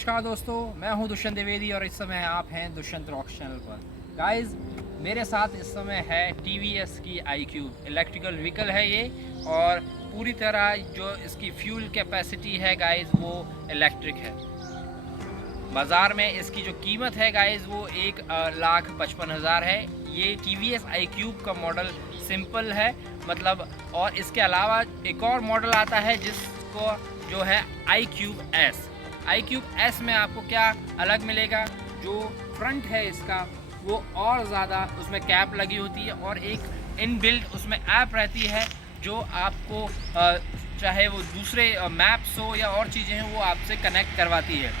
नमस्कार दोस्तों, मैं हूं दुष्यंत द्विवेदी और इस समय आप हैं दुष्यंत रॉक्स चैनल पर। गाइस, मेरे साथ इस समय है TVS की iQube इलेक्ट्रिकल व्हीकल है ये, और पूरी तरह जो इसकी फ्यूल कैपेसिटी है गाइस वो इलेक्ट्रिक है। बाज़ार में इसकी जो कीमत है गाइस वो 1,55,000 है। ये TVS iQube का मॉडल सिंपल है मतलब, और इसके अलावा एक और मॉडल आता है जिसको जो है iQube S में आपको क्या अलग मिलेगा, जो फ्रंट है इसका वो और ज़्यादा उसमें कैप लगी होती है और एक इनबिल्ट उसमें ऐप रहती है जो आपको चाहे वो दूसरे मैप्स हो या और चीज़ें हैं वो आपसे कनेक्ट करवाती है।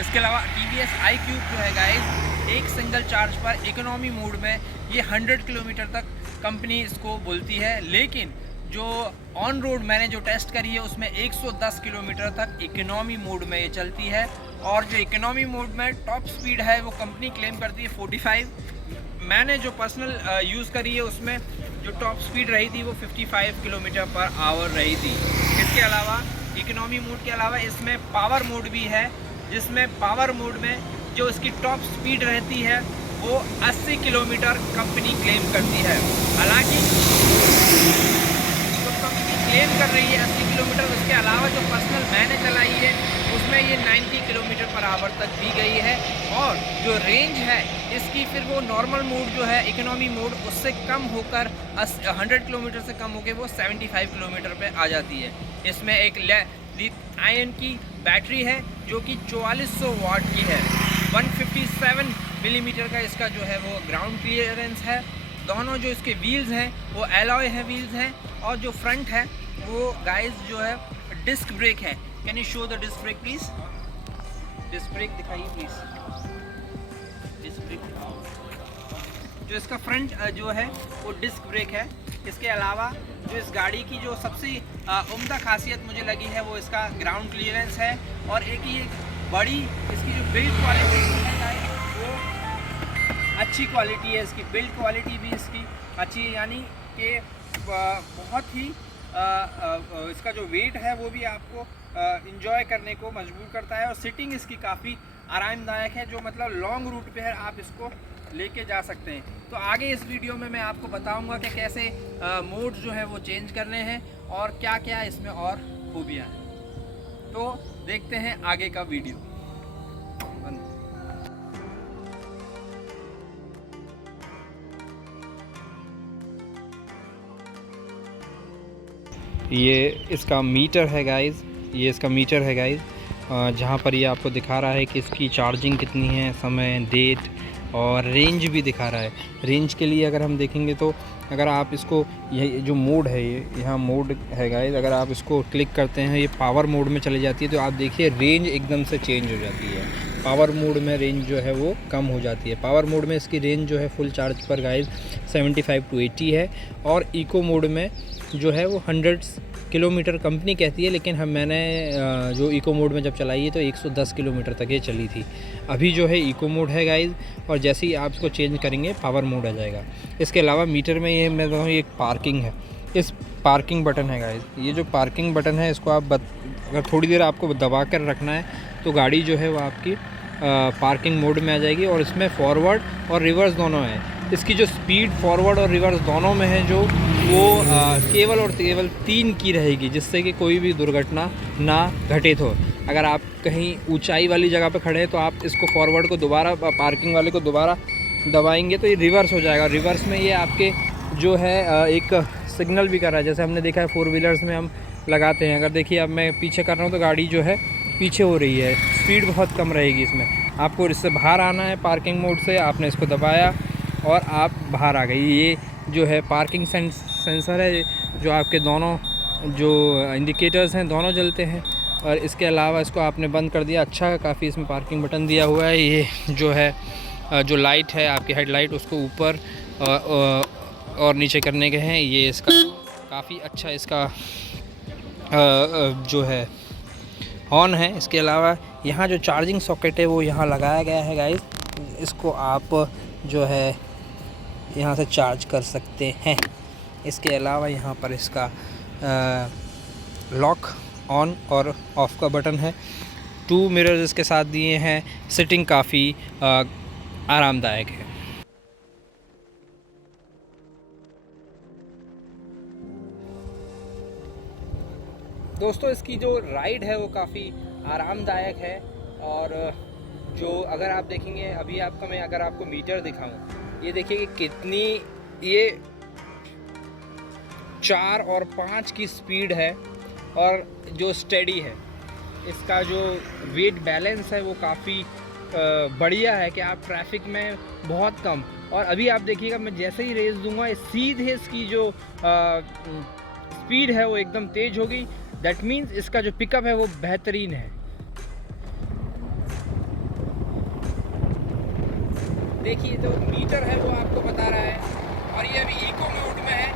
इसके अलावा TVS iQube जो है गाइस, एक सिंगल चार्ज पर इकोनॉमी मोड में ये 100 किलोमीटर तक कंपनी इसको बोलती है, लेकिन जो ऑन रोड मैंने जो टेस्ट करी है उसमें 110 किलोमीटर तक इकोनॉमी मोड में ये चलती है। और जो इकोनॉमी मोड में टॉप स्पीड है वो कंपनी क्लेम करती है 45। मैंने जो पर्सनल यूज़ करी है उसमें जो टॉप स्पीड रही थी वो 55 किलोमीटर पर आवर रही थी। इसके अलावा इकोनॉमी मोड के अलावा इसमें पावर मोड भी है, जिसमें पावर मोड में जो इसकी टॉप स्पीड रहती है वो 80 किलोमीटर कंपनी क्लेम करती है। हालांकि जो कंपनी क्लेम कर रही है 80 किलोमीटर, उसके अलावा जो पर्सनल मैंने चलाई है उसमें ये 90 किलोमीटर पर आवर तक दी गई है। और जो रेंज है इसकी फिर वो नॉर्मल मोड जो है इकोनॉमी मोड उससे कम होकर 100 किलोमीटर से कम होकर वो 75 किलोमीटर पे आ जाती है। इसमें एक लिथियम आयन की बैटरी है जो कि 4400 वाट की है। 157 मिलीमीटर का इसका जो है वो ग्राउंड क्लियरेंस है। दोनों जो इसके व्हील्स हैं वो एलॉय है व्हील्स हैं, और जो फ्रंट है वो गाइस जो है डिस्क ब्रेक है। Can you show the disc brake please? Disc brake दिखाइए प्लीज। डिस्क ब्रेक जो इसका फ्रंट जो है वो डिस्क ब्रेक है। इसके अलावा जो इस गाड़ी की जो सबसे उम्दा खासियत मुझे लगी है वो इसका ग्राउंड क्लियरेंस है, और एक ये बड़ी इसकी जो बिल्ड क्वालिटी है वो अच्छी क्वालिटी है। इसकी बिल्ड क्वालिटी भी इसकी अच्छी है, यानी कि बहुत ही इसका जो वेट है वो भी आपको इंजॉय करने को मजबूर करता है, और सिटिंग इसकी काफ़ी आरामदायक है, जो मतलब लॉन्ग रूट पे है आप इसको लेके जा सकते हैं। तो आगे इस वीडियो में मैं आपको बताऊंगा कि कैसे मोड जो है वो चेंज करने हैं और क्या क्या इसमें और खूबियाँ हैं। तो देखते हैं आगे का वीडियो। ये इसका मीटर है गाइस, ये इसका मीटर है गाइस, जहाँ पर ये आपको दिखा रहा है कि इसकी चार्जिंग कितनी है, समय, डेट और रेंज भी दिखा रहा है। रेंज के लिए अगर हम देखेंगे तो अगर आप इसको, ये जो मोड है ये यहाँ मोड है गाइस, अगर आप इसको क्लिक करते हैं ये पावर मोड में चली जाती है तो आप देखिए रेंज एकदम से चेंज हो जाती है। पावर मोड में रेंज जो है वो कम हो जाती है। पावर मोड में इसकी रेंज जो है फुल चार्ज पर गाइस 75 to 80 है, और इको मोड में जो है वो 100 किलोमीटर कंपनी कहती है, लेकिन मैंने जो इको मोड में जब चलाई है तो 110 किलोमीटर तक ये चली थी। अभी जो है इको मोड है गाइस, और जैसे ही आप इसको चेंज करेंगे पावर मोड आ जाएगा। इसके अलावा मीटर में ये मैं बताऊँ एक पार्किंग है, इस पार्किंग बटन है गाइस, ये जो पार्किंग बटन है इसको आप अगर थोड़ी देर आपको दबा कर रखना है तो गाड़ी जो है वो आपकी पार्किंग मोड में आ जाएगी, और इसमें फॉरवर्ड और रिवर्स दोनों है। इसकी जो स्पीड फॉरवर्ड और रिवर्स दोनों में है जो वो केवल और केवल 3 की रहेगी, जिससे कि कोई भी दुर्घटना ना घटित हो। अगर आप कहीं ऊंचाई वाली जगह पर खड़े हैं तो आप इसको फॉरवर्ड को दोबारा, पार्किंग वाले को दोबारा दबाएंगे तो ये रिवर्स हो जाएगा। रिवर्स में ये आपके जो है एक सिग्नल भी कर रहा है, जैसे हमने देखा है 4 व्हीलर्स में हम लगाते हैं। अगर देखिए अब मैं पीछे कर रहा हूँ तो गाड़ी जो है पीछे हो रही है, स्पीड बहुत कम रहेगी इसमें। आपको इससे बाहर आना है पार्किंग मोड से, आपने इसको दबाया और आप बाहर आ गई। ये जो है पार्किंग सेंसर है, जो आपके दोनों जो इंडिकेटर्स हैं दोनों जलते हैं। और इसके अलावा इसको आपने बंद कर दिया, अच्छा काफ़ी इसमें पार्किंग बटन दिया हुआ है। ये जो है जो लाइट है आपकी हेडलाइट, उसको ऊपर और नीचे करने के हैं। ये इसका काफ़ी अच्छा इसका जो है हॉर्न है। इसके अलावा यहाँ जो चार्जिंग सॉकेट है वो यहाँ लगाया गया है गाइस, इसको आप जो है यहाँ से चार्ज कर सकते हैं। इसके अलावा यहाँ पर इसका लॉक ऑन और ऑफ़ का बटन है। 2 मिरर्स इसके साथ दिए हैं। सिटिंग काफ़ी आरामदायक है। दोस्तों इसकी जो राइड है वो काफ़ी आरामदायक है। और जो अगर आप देखेंगे अभी आपका मैं अगर आपको मीटर दिखाऊं, ये देखिए कि कितनी ये 4 और 5 की स्पीड है। और जो स्टेडी है, इसका जो वेट बैलेंस है वो काफ़ी बढ़िया है कि आप ट्रैफिक में बहुत कम। और अभी आप देखिएगा मैं जैसे ही रेस दूंगा सीधे इसकी जो स्पीड है वो एकदम तेज़ होगी। दैट मीन्स इसका जो पिकअप है वो बेहतरीन है। देखिए जो मीटर है वो आपको बता रहा है। और ये अभी इको मोड में है।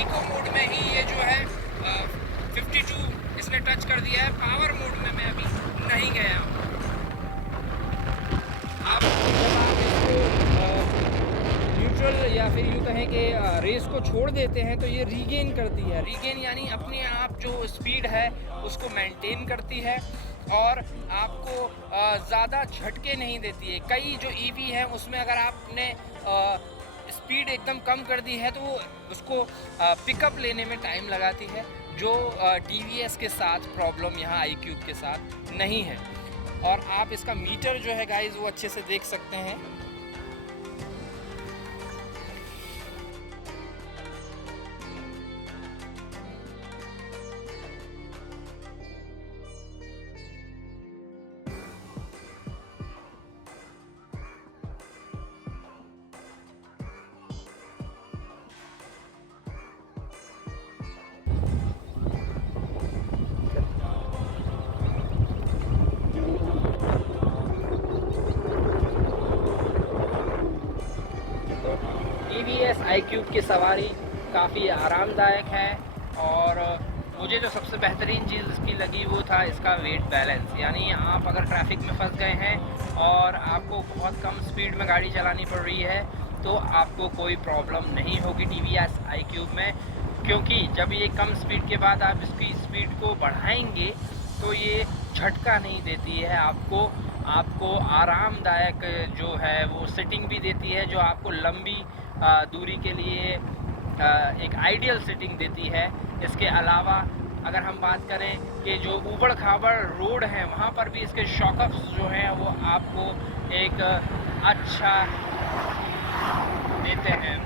इको मोड में ही ये जो है 52 इसने टच कर दिया है। पावर मोड में मैं अभी नहीं गया हूँ। आप न्यूट्रल या फिर यूँ कहें कि रेस को छोड़ देते हैं तो ये रीगेन करती है। रीगेन यानी अपने आप जो स्पीड है उसको मेंटेन करती है और आपको ज़्यादा झटके नहीं देती है। कई जो ईवी है उसमें अगर आपने स्पीड एकदम कम कर दी है तो वो उसको पिकअप लेने में टाइम लगाती है, जो TVS के साथ प्रॉब्लम यहाँ iQube के साथ नहीं है। और आप इसका मीटर जो है गाइस वो अच्छे से देख सकते हैं। TVS iQube की सवारी काफ़ी आरामदायक है। और मुझे जो सबसे बेहतरीन चीज़ इसकी लगी वो था इसका वेट बैलेंस। यानी आप अगर ट्रैफिक में फंस गए हैं और आपको बहुत कम स्पीड में गाड़ी चलानी पड़ रही है तो आपको कोई प्रॉब्लम नहीं होगी TVS iQube में, क्योंकि जब ये कम स्पीड के बाद आप इसकी स्पीड को बढ़ाएंगे तो ये झटका नहीं देती है आपको आरामदायक जो है वो सिटिंग भी देती है, जो आपको लंबी दूरी के लिए एक आइडियल सिटिंग देती है। इसके अलावा अगर हम बात करें कि जो ऊबड़ खाबड़ रोड है वहाँ पर भी इसके शॉकअप्स जो हैं वो आपको एक अच्छा देते हैं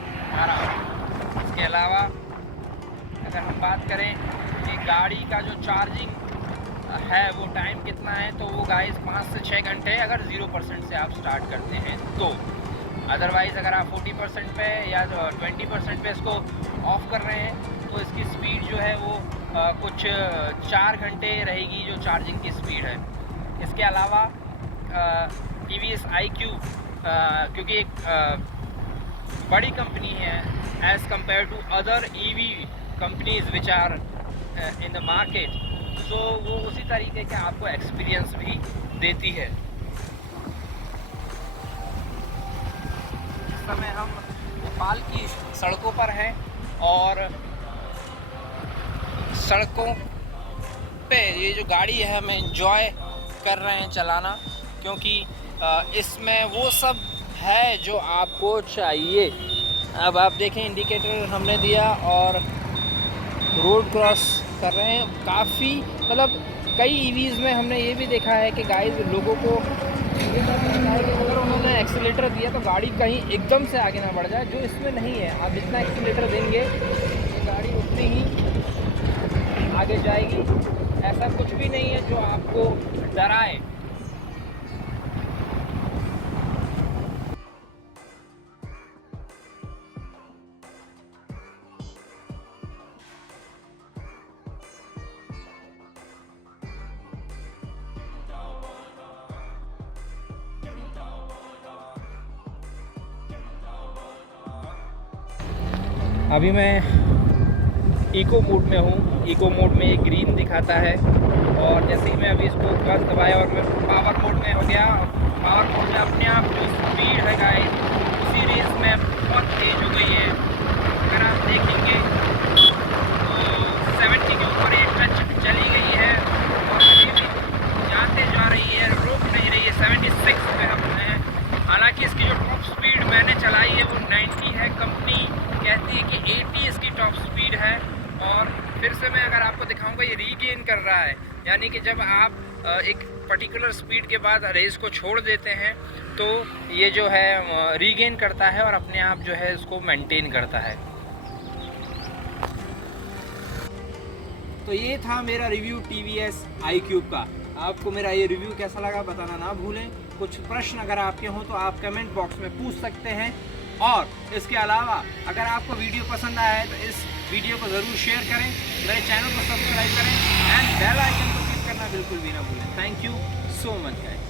आराम। इसके अलावा अगर हम बात करें कि गाड़ी का जो चार्जिंग है वो टाइम कितना है तो वो गाइस 5 से 6 घंटे अगर 0% से आप स्टार्ट करते हैं तो। अदरवाइज़ अगर आप 40% पे या 20% पे इसको ऑफ़ कर रहे हैं तो इसकी स्पीड जो है वो कुछ 4 घंटे रहेगी जो चार्जिंग की स्पीड है। इसके अलावा TVS iQube क्योंकि एक बड़ी कंपनी है as compared to other EV companies which are in the market, तो वो उसी तरीके का आपको एक्सपीरियंस भी देती है। इस समय हम नेपाल की सड़कों पर हैं और सड़कों पे ये जो गाड़ी है हम एंजॉय कर रहे हैं चलाना, क्योंकि इसमें वो सब है जो आपको चाहिए। अब आप देखें इंडिकेटर हमने दिया और रोड क्रॉस कर रहे हैं। काफ़ी मतलब कई EVs में हमने ये भी देखा है कि गाइस लोगों को अगर उन्होंने एक्सीलेटर दिया तो गाड़ी कहीं एकदम से आगे ना बढ़ जाए, जो इसमें नहीं है। आप जितना एक्सीलेटर देंगे तो गाड़ी उतनी ही आगे जाएगी। ऐसा कुछ भी नहीं है जो आपको डराए। अभी मैं इको मोड में हूँ। इको मोड में ये ग्रीन दिखाता है और जैसे ही मैं अभी इसको क्लच दबाया और मैं पावर मोड में हो गया। पावर मोड में अपने आप जो स्पीड है गाइस उसी रेस में बहुत तेज़ हो गई है। अगर आप देखेंगे तो 70 के ऊपर ये टच चली गई है और अभी भी जाते जा रही को ये रीगेन कर रहा है, यानी कि जब आप एक पर्टिकुलर स्पीड के बाद रेस को छोड़ देते हैं तो ये जो है रीगेन करता है और अपने आप जो है इसको मेंटेन करता है। तो ये था मेरा रिव्यू TVS iQube का। आपको मेरा ये रिव्यू कैसा लगा बताना ना भूलें। कुछ प्रश्न अगर आपके हों तो आप कमेंट बॉक्स में पूछ सकते हैं, और इसके अलावा अगर आपको वीडियो पसंद आया है तो इस वीडियो को ज़रूर शेयर करें, मेरे चैनल को सब्सक्राइब करें एंड बेल आइकन को क्लिक करना बिल्कुल भी ना भूलें। Thank you so much guys.